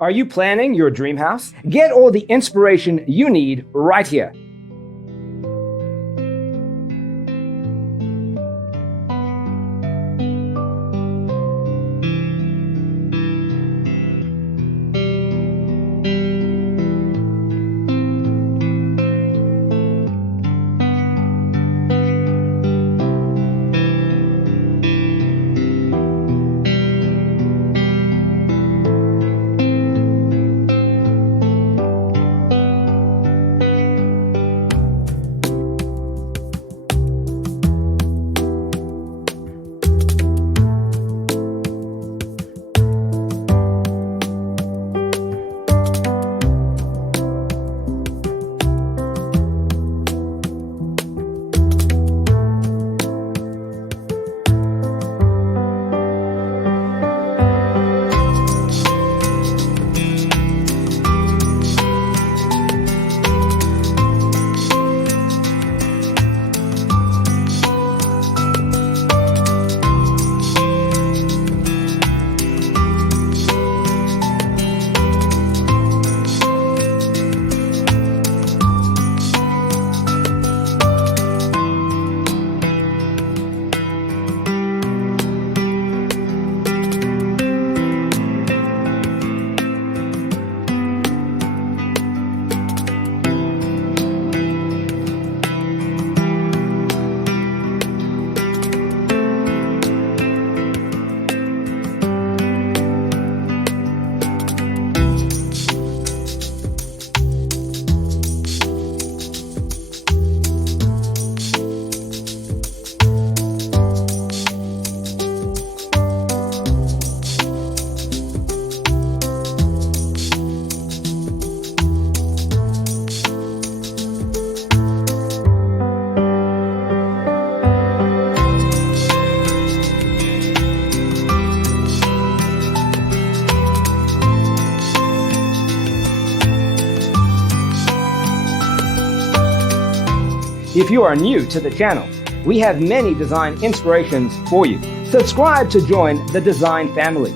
Are you planning your dream house? Get all the inspiration you need right here. If you are new to the channel, we have many design inspirations for you. Subscribe to join the design family.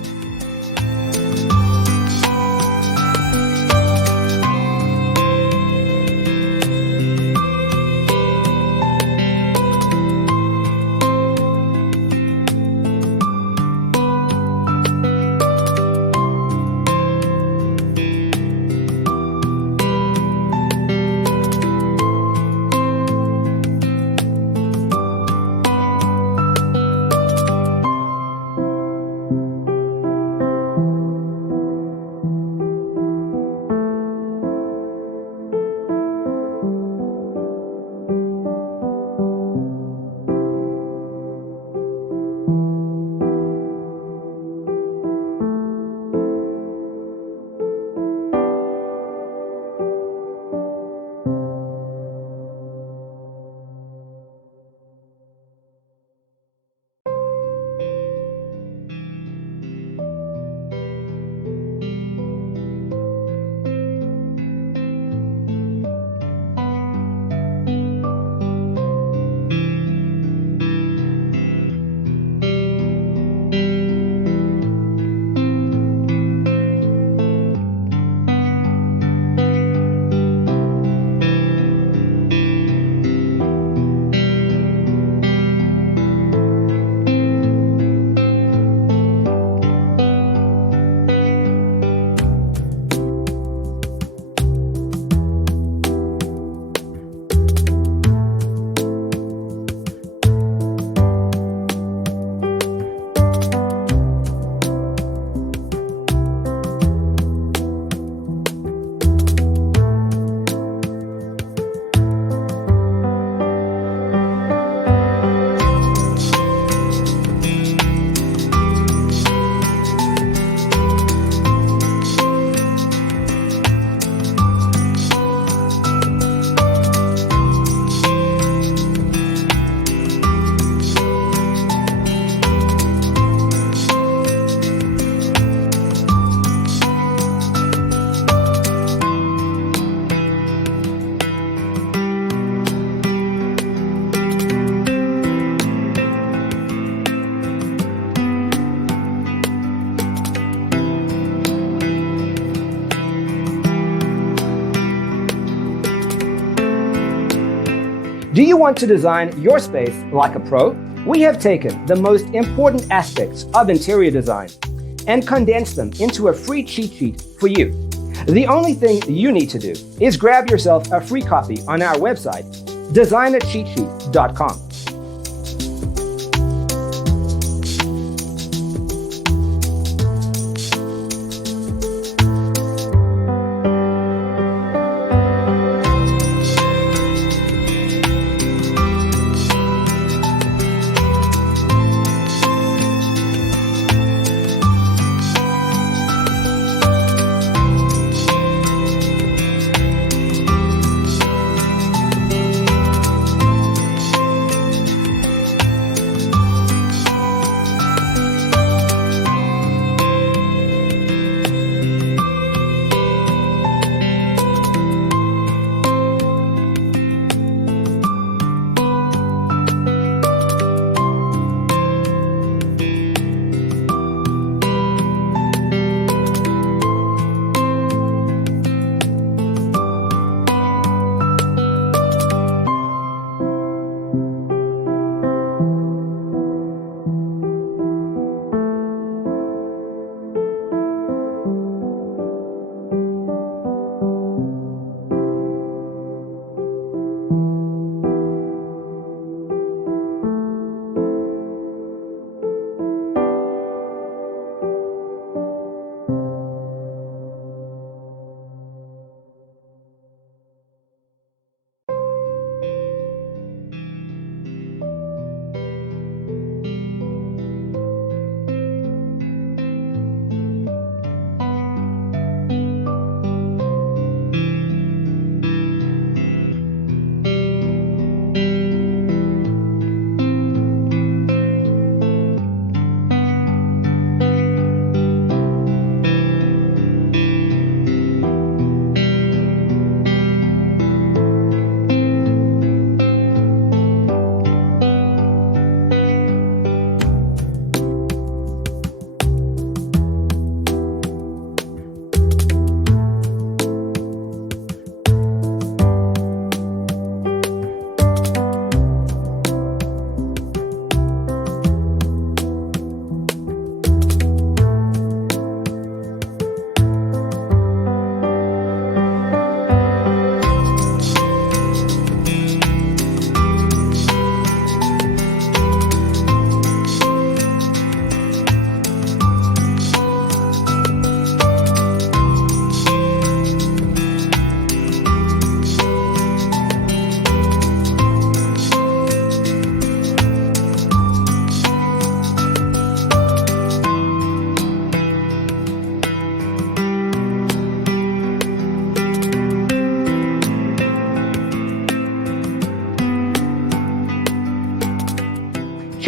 Do you want to design your space like a pro? We have taken the most important aspects of interior design and condensed them into a free cheat sheet for you. The only thing you need to do is grab yourself a free copy on our website, designercheatsheet.com.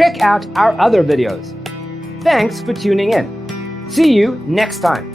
Check out our other videos. Thanks for tuning in. See you next time.